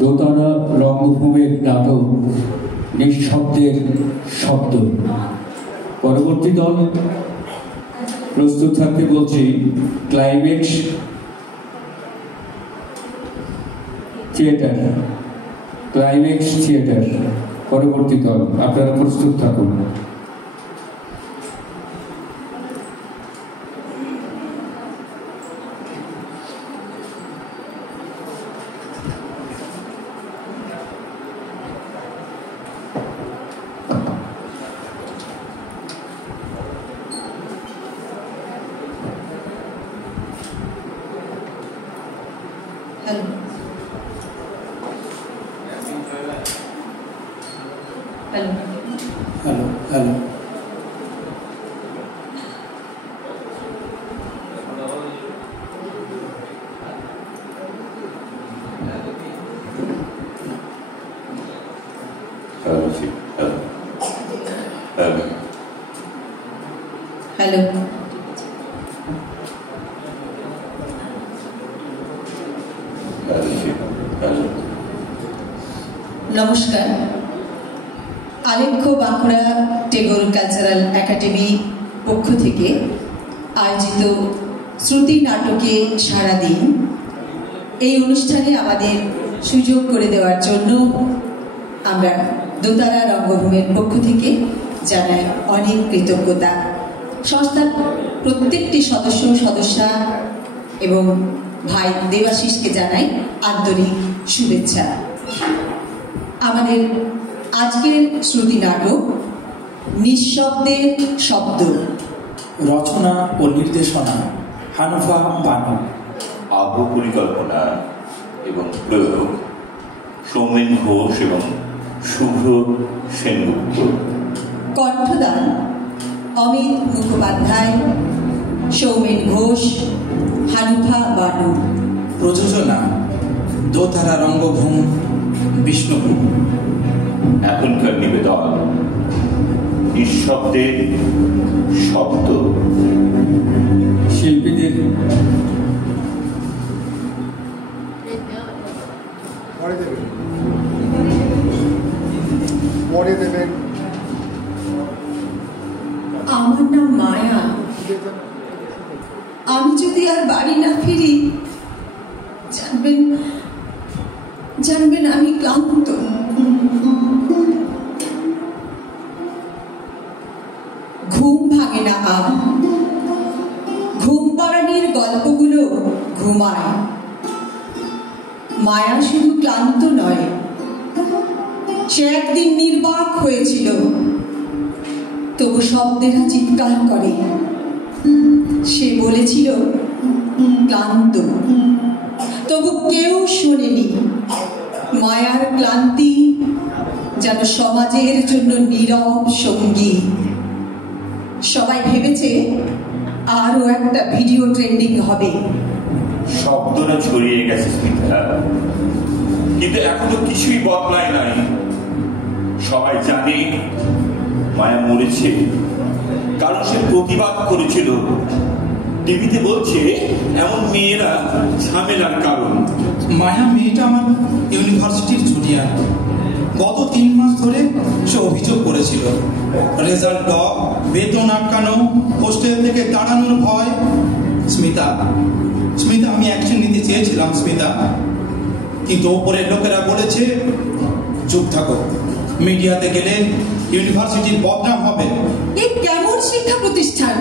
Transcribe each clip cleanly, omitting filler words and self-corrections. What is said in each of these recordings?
দোতারা রঙ্গভূমির নাটক নিঃশব্দের শব্দ। পরবর্তী দল প্রস্তুত থাকতে বলছি। ক্লাইম্যাক্স থিয়েটার, ক্লাইম্যাক্স থিয়েটার পরবর্তী দল, আপনারা প্রস্তুত থাকুন। হ্যালো, নমস্কার। আলেখ্য বাঁকুড়া টেগোর কালচারাল একাডেমি পক্ষ থেকে আয়োজিত শ্রুতি নাটকে সারাদিন এই অনুষ্ঠানে আমাদের সুযোগ করে দেওয়ার জন্য আমরা দোতারা রঙ্গভূমির পক্ষ থেকে জানাই অনেক কৃতজ্ঞতা। সংস্থার প্রত্যেকটি সদস্যা এবং ভাই দেবাশিসকে জানাই আন্তরিক শুভেচ্ছা। আমাদের আজকের শ্রুতি নাটক নিঃশব্দের শব্দ, রচনা ও নির্দেশনা হানুফা বানু, আবহ পরিকল্পনা এবং প্রয়োগ সৌমেন ঘোষ এবং শুভ্র সেনগুপ্ত, কণ্ঠদান অমিত মুখোপাধ্যায়, সৌমেন ঘোষ, হানুফা বানু, প্রযোজনা দোতারা রঙ্গভূমি, বিষ্ণুপুর। এখনকার নিবেদন নিঃশব্দের শব্দ। শিল্পীদের পরে দেবেন। আমার নাম মায়া। আমি যদি আর বাড়ি না ফিরি, জানবেন আমি ক্লান্ত। ঘুম ভাঙে না আর, ঘুম পাড়ানির গল্পগুলো ঘুমায়। মায়া শুধু ক্লান্ত নয়, সে একদিন নির্বাক হয়েছিল, তবু শব্দেরা চিৎকার করে। সে বলেছিল ক্লান্ত, তবু কেউ শোনেনি। মায়ার ক্লান্তি যেন সমাজের জন্য নীরব সঙ্গী। সবাই ভেবেছে আরো একটা ভিডিও ট্রেন্ডিং হবে। শব্দটা ছড়িয়ে গেছে স্মিতা, কিন্তু এখনো কিছুই বদলায় নাই। সবাই জানে মায়া মরেছে, কারণ সে প্রতিবাদ করেছিল। টিভিতে বলছে এমন মেয়েরা ঝামেলার কারণ। মায়া মেয়েটা আমার ইউনিভার্সিটির জুনিয়র। গত 3 মাস ধরে সে অভিযোগ করেছিল রেজাল্ট ডগ, বেতন আটকানো, হোস্টেল থেকে তাড়ানোর ভয়। স্মিতা, আমি অ্যাকশন নিতে চেয়েছিলাম স্মিতা, কিন্তু ওপরের লোকেরা বলেছে চুপ থাকো, মিডিয়াতে গেলে ইউনিভার্সিটির বদনাম হবে। এই কেমন শিক্ষা প্রতিষ্ঠান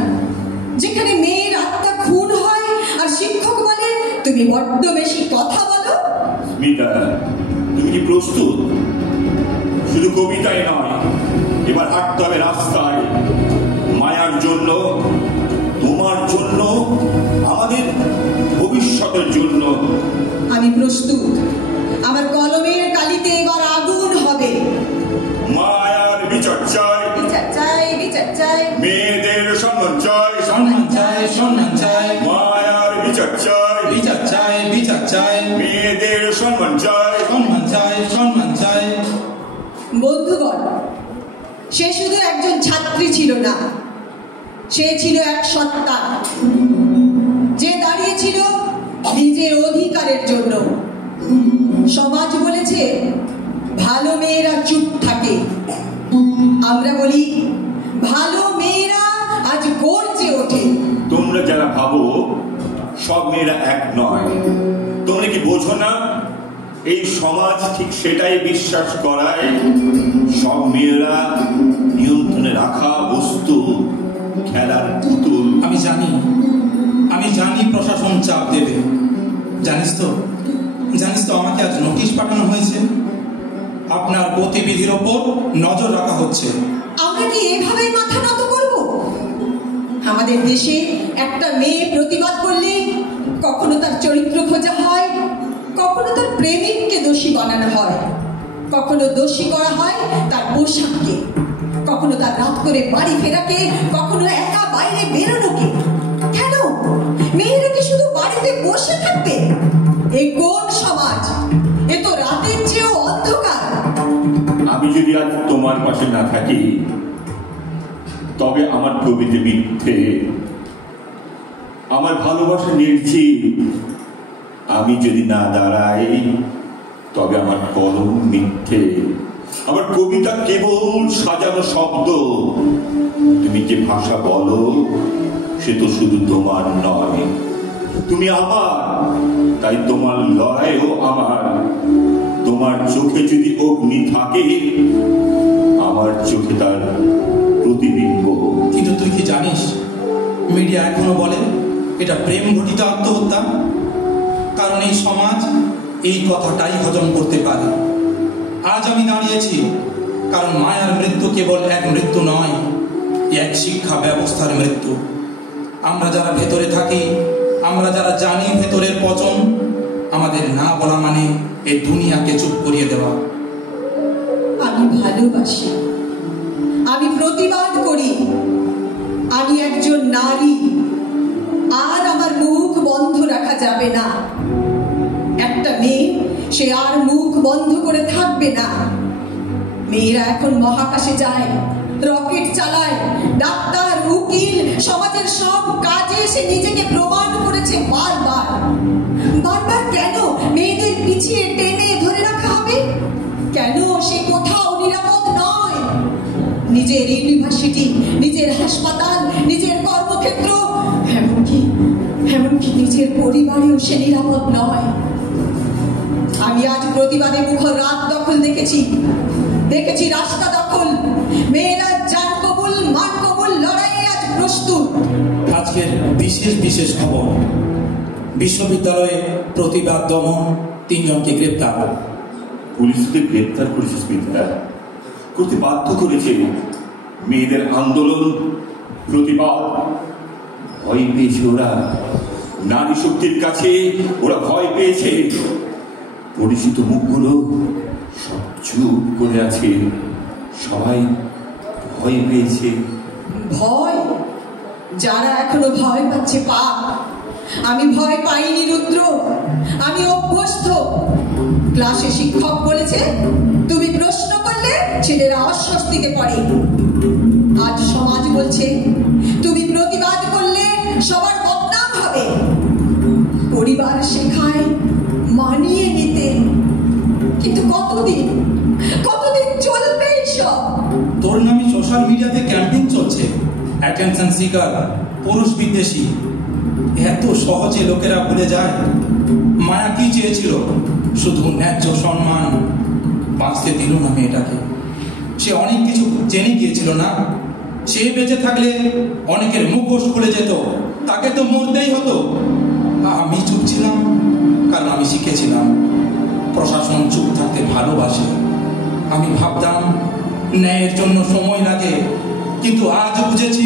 যেখানে মেয়ের আত্মা খুন হয় আর শিক্ষক বলে তুমি বড্ড বেশি কথা বলো? স্মিতা, তুমি কি প্রস্তুত? শুধু কবিতায় নয়, এবার হাঁটতে হবে রাস্তায়। মায়ার জন্য, তোমার জন্য, আমাদের ভবিষ্যতের জন্য। আমি প্রস্তুত। আমার কলমের কালিতে এবার আগুন হবে। মায়ার বিচার চাই, বিচার চাই, বিচার চাই। মেয়েদের সম্মান চাই, সম্মান চাই, সম্মান চাই। মায়ার বিচার চাই, বিচার চাই, বিচার চাই। মেয়েদের সম্মান চাই, সম্মান চাই, সম্মান চাই। বন্ধুগণ, সে শুধু একজন ছাত্রী ছিল না, সে ছিল এক সত্তা, যে দাঁড়িয়েছিল নিজের অধিকারের জন্য। সমাজ বলেছে ভালো মেয়েরা চুপ থাকে, আমরা বলি ভালো মেয়েরা আজ গর্জে ওঠে। তোমরা যারা ভাবো সব মেয়েরা এক নয়, তোমরা কি বোঝো না এই সমাজ ঠিক সেটাই বিশ্বাস করায় সব মেয়েরা নিয়ন্ত্রণে রাখা বস্তু, খেলার পুতুল। আমি জানি প্রশাসন চাপ দেবে। জানিস তো আমাকে আজ নোটিশ পাঠানো হয়েছে, আপনার গতিবিধির ওপর নজর রাখা হচ্ছে। আমরা কি এভাবেই মাথা নত করব? আমাদের দেশে একটা মেয়ে প্রতিবাদ করলে কখনো তার চরিত্র খোঁজা হয়, কখনো তার প্রেমিককে দোষী বানানো হয়, কখনো দোষী করা হয় তার পোশাককে, কখনো তার রাত করে বাড়ি ফেরাকে, কখনো একা বাইরে বেরোনোকে। কেন মেয়েরা কি শুধু বাড়িতে বসে থাকবে? এই কোন সমাজ? এ তো রাতের চেয়েও অন্ধকার। আমি যদি আজ তোমার পাশে না থাকি তবে আমার কবিতা মিথ্যে, আমার ভালোবাসা নির্জীব। আমি যদি না দাঁড়াই তবে আমার কলম মিথ্যে, আমার কবিতা কেবল সাজানো শব্দ। তুমি যে ভাষা বলো সে তো শুধু তোমার নয়, তুমি আমার, তাই তোমার লড়াইও আমার। তোমার চোখে যদি অগ্নি থাকে, আমার চোখে তার প্রতিবিম্ব। কিন্তু তুই কি জানিস মিডিয়া এখনো বলে এটা প্রেম ঘটিত আত্মহত্যা? কারণ এই সমাজ এই কথাটাই হজম করতে পারে। আজ আমি দাঁড়িয়েছি কারণ মায়ার মৃত্যু কেবল এক মৃত্যু নয়, এক শিক্ষা ব্যবস্থার মৃত্যু। আমরা যারা ভেতরে থাকি, আমরা যারা জানি ভেতরের পচন, আমাদের না বলা মানে এই দুনিয়াকে চুপ করিয়ে দেওয়া। আমি ভালোবাসি, আমি প্রতিবাদ করি, আমি একজন নারী, আর আমার মুখ বন্ধ রাখা যাবে না। একটা মেয়ে সে আর মুখ বন্ধ করে থাকবে না। মেয়েরা এখন মহাকাশে যায়, রকেট চালায়, ডাক্তার, উকিল, সমাজের সব কাজে সে নিজেকে প্রমাণ করেছে বারবার। বারবার কেন মেয়েদের পিছিয়ে টেনে ধরে রাখা হবে? কেন সে কোথাও নিরাপদ নয়? নিজের ইউনিভার্সিটি, নিজের হাসপাতাল, নিজের কর্মক্ষেত্র, এমনকি নিজের পরিবারেও সে নিরাপদ নয়। আমি আজ প্রতিবাদে মুখর রাত দখল দেখেছি রাস্তা দখল। মেয়েরা জান কবুল মান কবুল লড়াইয়ে আজ প্রস্তুত। আজকের বিশেষ খবর, বিশ্ববিদ্যালয়ে প্রতিবাদ দমন, 3 জনকে গ্রেপ্তার। পুলিশকে গ্রেপ্তার করেছে স্মিতা, করতে বাধ্য করেছে। মেয়েদের আন্দোলন, প্রতিবাদ, ভয় পেয়েছে ওরা। নারী শক্তির কাছে ওরা ভয় পেয়েছে। পরিচিত মুখগুলো সব চুপ করে আছে, সবাই ভয় পেয়েছে। ভয়? যারা এখনো ভয় পাচ্ছে পাক। আমি ভয় পাইনি রুদ্র, আমি অভ্যস্ত। ক্লাসে শিক্ষক বলেছে তুমি প্রশ্ন করলে ছেলেরা অস্বস্তিতে পড়ে। আজ সমাজ বলছে তুমি প্রতিবাদ করলে সবার বদনাম হবে। পরিবার শেখায় মানিয়ে নিতে, কিন্তু কতদিন চলবে এইসব? তোর নামে সোশ্যাল মিডিয়াতে ক্যাম্পেইন চলছে, অ্যাটেনশন সিকার, পুরুষ বিদ্বেষী। এত সহজে লোকেরা ভুলে যায় মায়া কি চেয়েছিল? শুধু ন্যায্য সম্মান। বাঁচতে দিল না মেয়েটাকে। সে অনেক কিছু জেনে গিয়েছিল না? সে বেঁচে থাকলে অনেকের মুখোশ খুলে যেত, তাকে তো মরতেই হতো। আমি চুপ ছিলাম কারণ আমি শিখেছিলাম প্রশাসন চুপ থাকতে ভালোবাসে। আমি ভাবতাম ন্যায়ের জন্য সময় লাগে, কিন্তু আজ বুঝেছি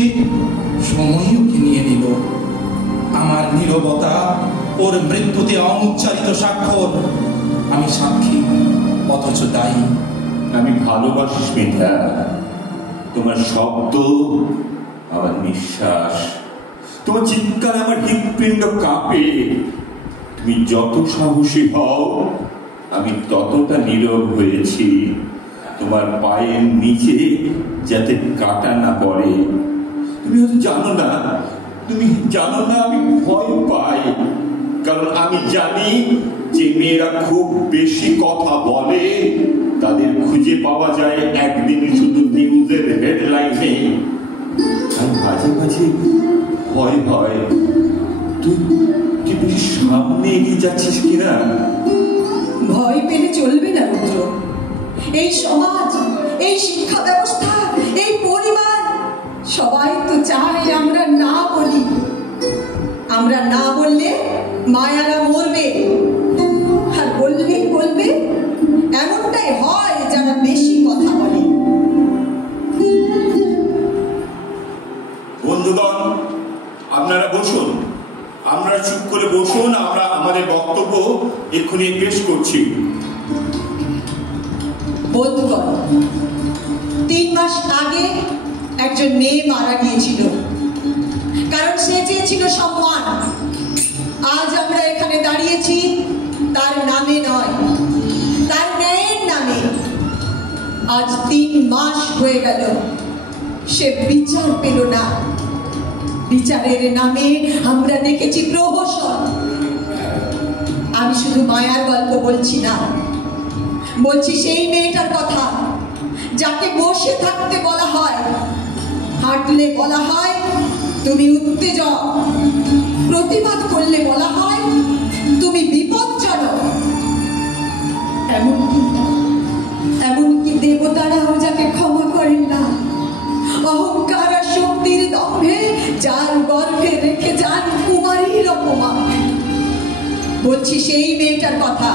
সময়ও কি নিয়ে নিল। আমার নীরবতা ওর মৃত্যুতে অনুচ্চারিত স্বাক্ষর। আমি সাক্ষী অথচ দায়ী। আমি ভালোবাসি স্মিতা, তোমার শব্দ আমার নিঃশ্বাস, তোমার চিৎকার আমার হৃৎপিণ্ড কাঁপে। তুমি যত সাহসী হও আমি ততটা নীরব হয়েছি, তোমার পায়ের নিচে যাতে কাটা না পড়ে। তুমি হয়তো জানো না আমি ভয় পাই, কারণ আমি জানি যে মেয়েরা খুব বেশি কথা বলে তাদের খুঁজে পাওয়া যায় একদিন শুধু নিউজের হেডলাইনে। আর মাঝে মাঝে ভয় হয় তুই কি বেশি সামনে এগিয়ে যাচ্ছিস কিনা। ভয় পেলে চলবে না রুদ্র। এই সমাজ, এই শিক্ষা ব্যবস্থা, এই পরিবার সবাই তো চায় আমরা না বলি। আমরা না বললে মায়ারা মরবে, আর বললেই বলবে। এমনটাই হয় যারা বেশি কথা বলে। বন্ধুগণ, আপনারা বসুন, আপনারা চুপ করে বসুন। আমরা আমাদের বক্তব্য এক্ষুনি পেশ করছি। বন্ধুগণ, 3 মাস আগে একজন মেয়ে মারা গিয়েছিল, কারণ সে চেয়েছিল সম্মান। আজ আমরা এখানে দাঁড়িয়েছি তার নামে নয়, তার ন্যায়ের নামে। আজ 3 মাস হয়ে গেল, সে বিচার পেল না। বিচারের নামে আমরা দেখেছি প্রহসন। আমি শুধু মায়ার গল্প বলছি না, বলছি সেই মেয়েটার কথা যাকে বসে থাকতে বলা হয়, হাঁটলে বলা হয় তুমি উত্তেজক, প্রতিবাদ করলে বলা হয় তুমি বিপজ্জনক। এমনকি দেবতারাও যাকে ক্ষমা করেন না। অহংকার আর শক্তির দম্ভে যার গর্ভে রেখে যান কুমারীর অপমান। বলছি সেই মেয়েটার কথা,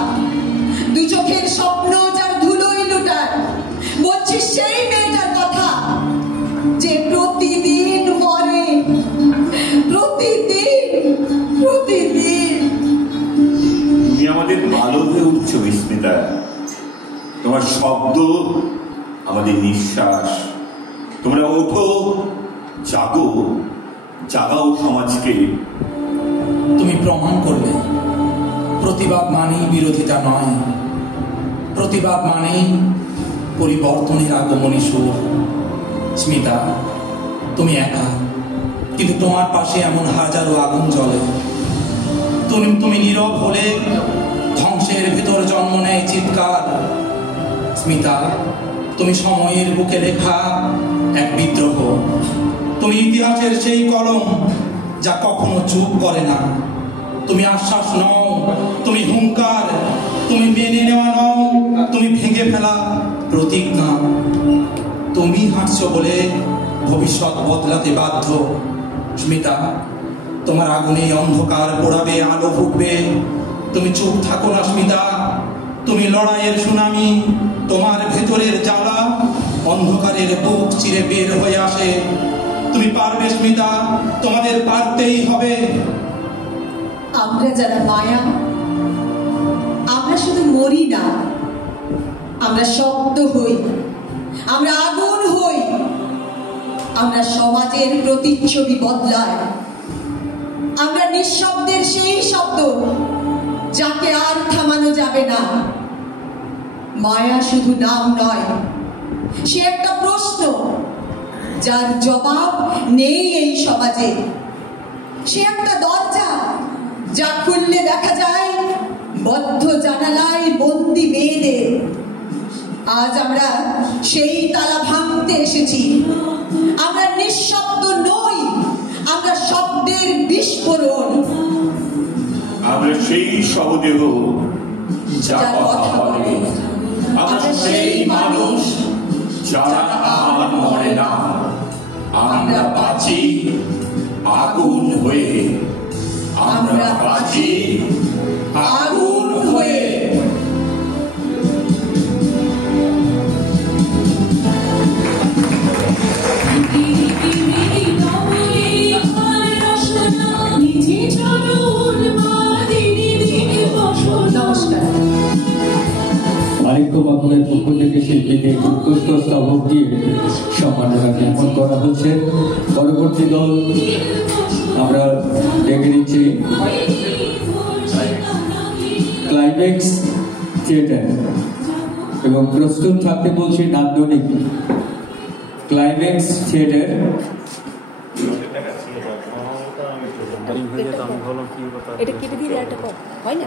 2 চোখের স্বপ্ন যার ধুলোয় লুটায়। বলছি সেই মেয়েটার কথা যে প্রতিদিন মরে, প্রতিদিন। তুমি আমাদের ভালো হয়ে উঠছো বিস্মিতা। তোমার শব্দ আমাদের নিঃশ্বাস। তোমরা ওঠো, জাগো, জাগাও সমাজকে। তুমি প্রমাণ করলে প্রতিবাদ মানেই বিরোধিতা নয়, প্রতিবাদ মানেই পরিবর্তনের আগমনী সুর। স্মিতা, তুমি একা, কিন্তু তোমার পাশে এমন হাজারো আগুন জ্বলে। তুমি নীরব হলে ধ্বংসের ভেতর জন্ম নেয় চিৎকার। স্মিতা, তুমি সময়ের বুকে লেখা এক বিদ্রোহ। তুমি ইতিহাসের সেই কলম যা কখনো চুপ করে না। তুমি আশ্বাস নও, তুমি হুঙ্কার। তুমি মেনে নেওয়া নও, তুমি ভেঙে ফেলা প্রতিজ্ঞা। তুমি হাঁটছো বলে ভবিষ্যৎ বদলাতে বাধ্য। স্মিতা, তোমার আগুনে অন্ধকার পোড়াবে, আলো ফুটবে। তুমি চুপ থাকো না স্মিতা। তুমি লড়াইয়ের সুনামি। তোমার ভেতরের জ্বালা অন্ধকারের বুক চিরে বের হয়ে আসে। তুমি পারবে স্মিতা, তোমাদের পারতেই হবে। আমরা যারা মায়া, আমরা শুধু মরি না, আমরা শব্দ হই, আমরা আগুন হই, আমরা সমাজের প্রতিচ্ছবি বদলাই। আমরা নিঃশব্দের সেই শব্দ যাকে আর থামানো যাবে না। মায়া শুধু নাম নয়, সে একটা প্রশ্ন যার জবাব নেই এই সমাজে। সে একটা দরজা যা খুললে দেখা যায় বদ্ধ জানালায় বন্দি মেয়েদের। আজ আমরা সেই তালা ভাঙতে এসেছি। আমরা নিঃশব্দ নই, আমরা শব্দের বিস্ফোরণ। আমরা সেই শবদেহ যা কথা বলে। আমরা সেই মানুষ যারা আর মরে না। আমরা বাঁচি আগুন হয়ে। আমরা বাঁচি আগুন হয়ে। আরেকটুমাকুরের পক্ষ থেকে শিল্পীদের উৎকৃষ্ট স্তবক দিয়ে সম্মাননা জ্ঞাপন করা হচ্ছে। পরবর্তী দল আমরা ডেকে নিচ্ছি ক্লাইম্যাক্স থিয়েটার, এবং প্রস্তুত থাকতে বলছি নান্দনিক। ক্লাইম্যাক্স থিয়েটার এটা কেটে দিলে একটা হয় না।